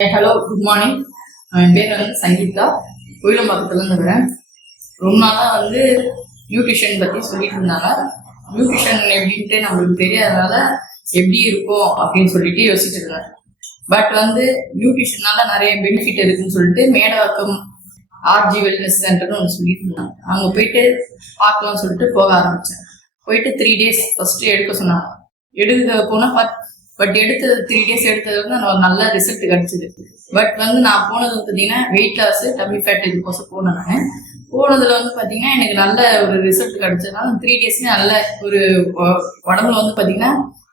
Hello, good morning. என் பேர் வந்து சங்கீதா. கோயிலம்பாக்கத்துலேருந்து வரேன். ரொம்ப நாளாக வந்து நியூட்ரிஷன் பற்றி சொல்லிட்டு இருந்தாங்க. நியூட்ரிஷன் எப்படின்ட்டு நம்மளுக்கு தெரியாதனால எப்படி இருக்கும் அப்படின்னு சொல்லிட்டு யோசிச்சுட்டு இருந்தேன். பட் வந்து நியூட்ரிஷனால நிறைய பெனிஃபிட் இருக்குன்னு சொல்லிட்டு மேடவாக்கம் ஆர்ஜி வெல்னஸ் சென்டர்னு ஒன்று சொல்லிட்டு இருந்தாங்க. அங்கே போயிட்டு பார்க்கலாம்னு சொல்லிட்டு போக ஆரம்பித்தேன். போயிட்டு 3 days ஃபஸ்ட்டு எடுக்க சொன்னாங்க. எடுக்க போனால் பட் எடுத்தது 3 days எடுத்தது வந்து நல்ல ரிசல்ட் கிடைச்சிது. பட் வந்து நான் போனது பார்த்தீங்கன்னா வெயிட் லாஸ், டம்மி ஃபேட் இதுக்கோசம் போனேன். நான் போனதுல வந்து பார்த்தீங்கன்னா எனக்கு நல்ல ஒரு ரிசல்ட் கிடைச்சதுனால 3 days நல்ல ஒரு உடம்புல வந்து பார்த்தீங்கன்னா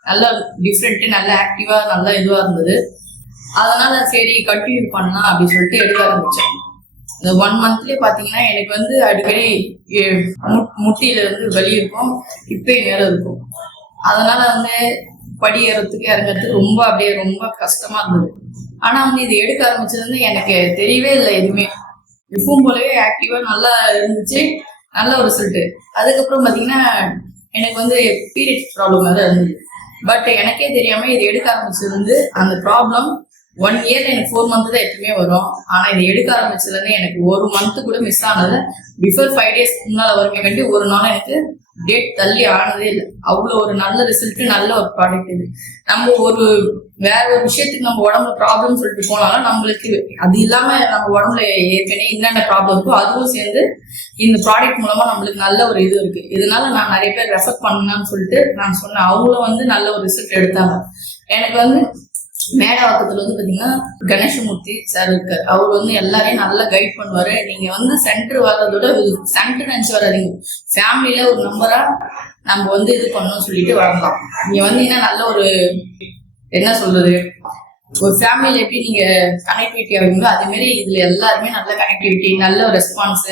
நல்ல டிஃப்ரெண்ட்டு, நல்ல ஆக்டிவாக நல்ல இதுவாக இருந்தது. அதனால சரி கண்டினியூ பண்ணலாம் அப்படின்னு சொல்லிட்டு எடுக்க ஆரம்பித்தேன். இந்த 1 monthலேயே பார்த்தீங்கன்னா எனக்கு வந்து அடிக்கடி முட்டியில வந்து வலி இருக்கும், இப்பே நேரம் இருக்கும். அதனால வந்து படி ஏறத்துக்கு இறங்கிறதுக்கு ரொம்ப கஷ்டமா இருந்தது. ஆனா வந்து இது எடுக்க ஆரம்பிச்சது வந்து எனக்கு தெரியவே இல்லை எதுவுமே. எப்பவும் போலவே ஆக்டிவா நல்லா இருந்துச்சு, நல்ல ஒரு ரிசல்ட். அதுக்கப்புறம் பாத்தீங்கன்னா எனக்கு வந்து பீரியட்ஸ் ப்ராப்ளம் வேற இருந்தது. பட் எனக்கே தெரியாம இது எடுக்க ஆரம்பிச்சது வந்து அந்த ப்ராப்ளம் 1 year எனக்கு 4 month தான் எப்பவுமே வரும். ஆனா இது எடுக்க ஆரம்பிச்சதுல இருந்து எனக்கு 1 month கூட மிஸ் ஆனது. பிஃபோர் 5 days முன்னால வருமே கண்டி ஒரு நாள் எனக்கு டேட் தள்ளி ஆனதே இல்லை. அவ்வளோ ஒரு நல்ல ரிசல்ட், நல்ல ஒரு ப்ராடக்ட் இது. நம்ம வேற ஒரு விஷயத்துக்கு நம்ம உடம்புல ப்ராப்ளம் சொல்லிட்டு போனாலும் நம்மளுக்கு அது இல்லாம நம்ம உடம்புல ஏற்கனவே என்னென்ன ப்ராப்ளம் இருக்கோ அதுவும் சேர்ந்து இந்த ப்ராடக்ட் மூலமா நம்மளுக்கு நல்ல ஒரு இது இருக்கு. இதனால நான் நிறைய பேர் ரெஃபர் பண்ணலாம்னு சொல்லிட்டு நான் சொன்னேன். அவங்களும் வந்து நல்ல ஒரு ரிசல்ட் எடுத்தாங்க. எனக்கு வந்து மேடவாக்கத்துல வந்து பாத்தீங்கன்னா கணேசமூர்த்தி சார் இருக்காரு. அவர் வந்து எல்லாரையும் நல்லா கைட் பண்ணுவாரு. நீங்க வந்து சென்டர் வர்றதோட சென்டர் நினைச்சு வராதிங்க, ஃபேமிலியில ஒரு நம்பரா நம்ம வந்து இது பண்ணணும்னு சொல்லிட்டு வரலாம். நீங்க வந்தீங்கன்னா நல்ல ஒரு என்ன சொல்றது, ஒரு ஃபேமிலியில எப்படி நீங்க கனெக்டிவிட்டி ஆகுங்களோ அதே மாதிரி இதுல எல்லாருமே நல்ல கனெக்டிவிட்டி, நல்ல ஒரு ரெஸ்பான்ஸ்,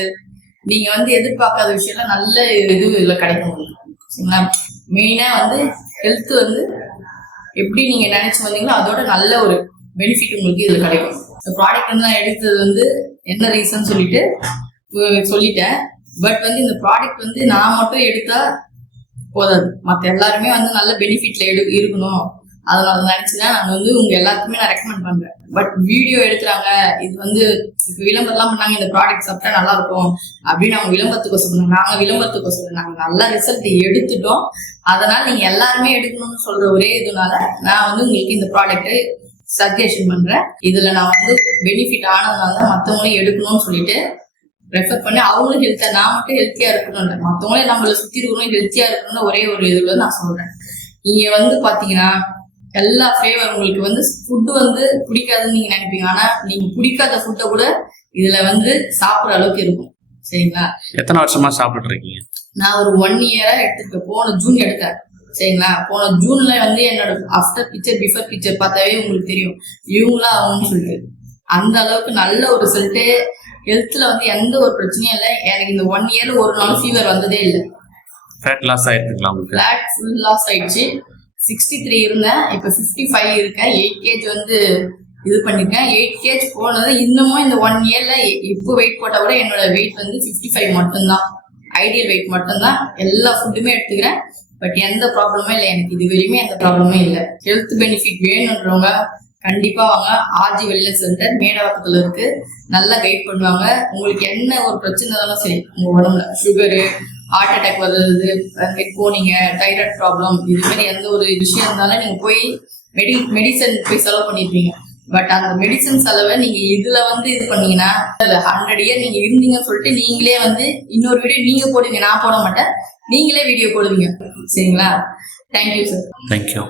நீங்க வந்து எதிர்பார்க்காத விஷயம்லாம் நல்ல இது இதுல கிடைக்கும் உங்களுக்கு. மெயினா வந்து ஹெல்த் வந்து எப்படி நீங்க நினைச்சு வந்தீங்களோ அதோட நல்ல ஒரு பெனிஃபிட் உங்களுக்கு இதுல கிடைக்கும். இந்த ப்ராடக்ட் வந்து நான் எடுத்தது வந்து என்ன ரீசன் சொல்லிட்டு சொல்லிட்டேன். பட் வந்து இந்த ப்ராடக்ட் வந்து நான் மட்டும் எடுத்தா போதாது, மற்ற எல்லாருமே வந்து நல்ல பெனிஃபிட்ல இருக்கணும். அதனால நினைச்சுதான் நான் வந்து உங்க எல்லாத்துக்குமே நான் ரெக்கமெண்ட் பண்றேன். பட் வீடியோ எடுக்கிறாங்க, இது வந்து விளம்பரம்லாம் பண்ணாங்க, இந்த ப்ராடக்ட் சாப்பிட்டா நல்லா இருக்கும் அப்படின்னு அவங்க விளம்பரத்துக்கு சொன்னாங்க. நாங்க விளம்பரத்துக்கு சொல்றோம், நாங்க நல்ல ரிசல்ட் எடுத்துட்டோம். அதனால நீங்க எல்லாருமே எடுக்கணும்னு சொல்ற ஒரே இதுனால நான் வந்து உங்களுக்கு இந்த ப்ராடக்ட் சஜஷன் பண்றேன். இதுல நான் வந்து பெனிஃபிட் ஆனதுனால தான் மற்றவங்களையும் எடுக்கணும்னு சொல்லிட்டு ரெஃபர் பண்ணி அவங்களும் ஹெல்த்தியா, நான் மட்டும் ஹெல்த்தியா இருக்கணும்ன்ற, மற்றவங்களே நம்மள சுத்தி இருக்கணும் ஹெல்த்தியா இருக்கணும்னு ஒரே ஒரு இதுல நான் சொல்றேன். நீங்க வந்து பாத்தீங்கன்னா எல்லா ஃபிளேவர் உங்களுக்கு வந்து ஃபுட்டு வந்து பிடிக்காதுன்னு நீங்க நினைப்பீங்க. ஆனா நீங்க பிடிக்காத ஃபுட்டை கூட இதுல வந்து சாப்பிட்ற அளவுக்கு இருக்கும். சரிங்களா? எத்தனை வருஷமா சாப்பிட்டு இருக்கீங்க? நான் ஒரு 1 year எடுத்துருக்கேன். போன ஜூன் எடுத்தேன். சரிங்களா? போன ஜூன்ல வந்து என்னோட ஆஃப்டர் பிக்சர் பிஃபோர் பிக்சர் பார்த்தாவே உங்களுக்கு தெரியும் இவங்களா ஆகும்னு சொல்லிட்டு. அந்த அளவுக்கு நல்ல ஒரு ரிசல்ட்டு. ஹெல்த்ல வந்து எந்த ஒரு பிரச்சனையும் இல்லை. எனக்கு இந்த 1 year ஒரு நாள் ஃபீவர் வந்ததே இல்லை. ஃபேட் லாஸ் ஆயிருக்குங்களா? ஃபேட் ஃபுல் லாஸ் ஆயிடுச்சு. 63 இருந்தேன், இப்போ 55 இருக்கேன். 8 kg வந்து இது பண்ணிருக்கேன். 8 kg போனது இன்னமும் இந்த 1 yearல இப்போ வெயிட் போட்டா கூட என்னோட வெயிட் வந்து 55 மட்டும்தான். ஐடியல் வெயிட் மட்டும்தான். எல்லா ஃபுட்டுமே எடுத்துக்கிறேன். பட் எந்த ப்ராப்ளமே இல்லை எனக்கு, இது வரையுமே எந்த ப்ராப்ளமே இல்லை. ஹெல்த் பெனிஃபிட் வேணுன்றவங்க கண்டிப்பா வாங்க. ஆர்ஜி வெல்னஸ் சென்டர் மேடவாக்கத்துல இருக்கு. நல்லா கைட் பண்ணுவாங்க. உங்களுக்கு என்ன ஒரு பிரச்சனை இருந்தாலும் சரி, உங்க உடம்புல சுகரு, ஹார்ட் அட்டாக் வர்றது, போனீங்க தைராய்டு ப்ராப்ளம், இது மாதிரி எந்த ஒரு விஷயம் இருந்தாலும் நீங்க போய் மெடிசன் போய் செலவு பண்ணிருப்பீங்க. பட் அந்த மெடிசன் செலவை நீங்க இதுல வந்து இது பண்ணீங்கன்னா 100 year நீங்க இருந்தீங்கன்னு சொல்லிட்டு நீங்களே வந்து இன்னொரு வீடியோ நீங்க போடுவீங்க, நான் போட மாட்டேன், நீங்களே வீடியோ போடுவீங்க. சரிங்களா? Thank you sir. தேங்க்யூ.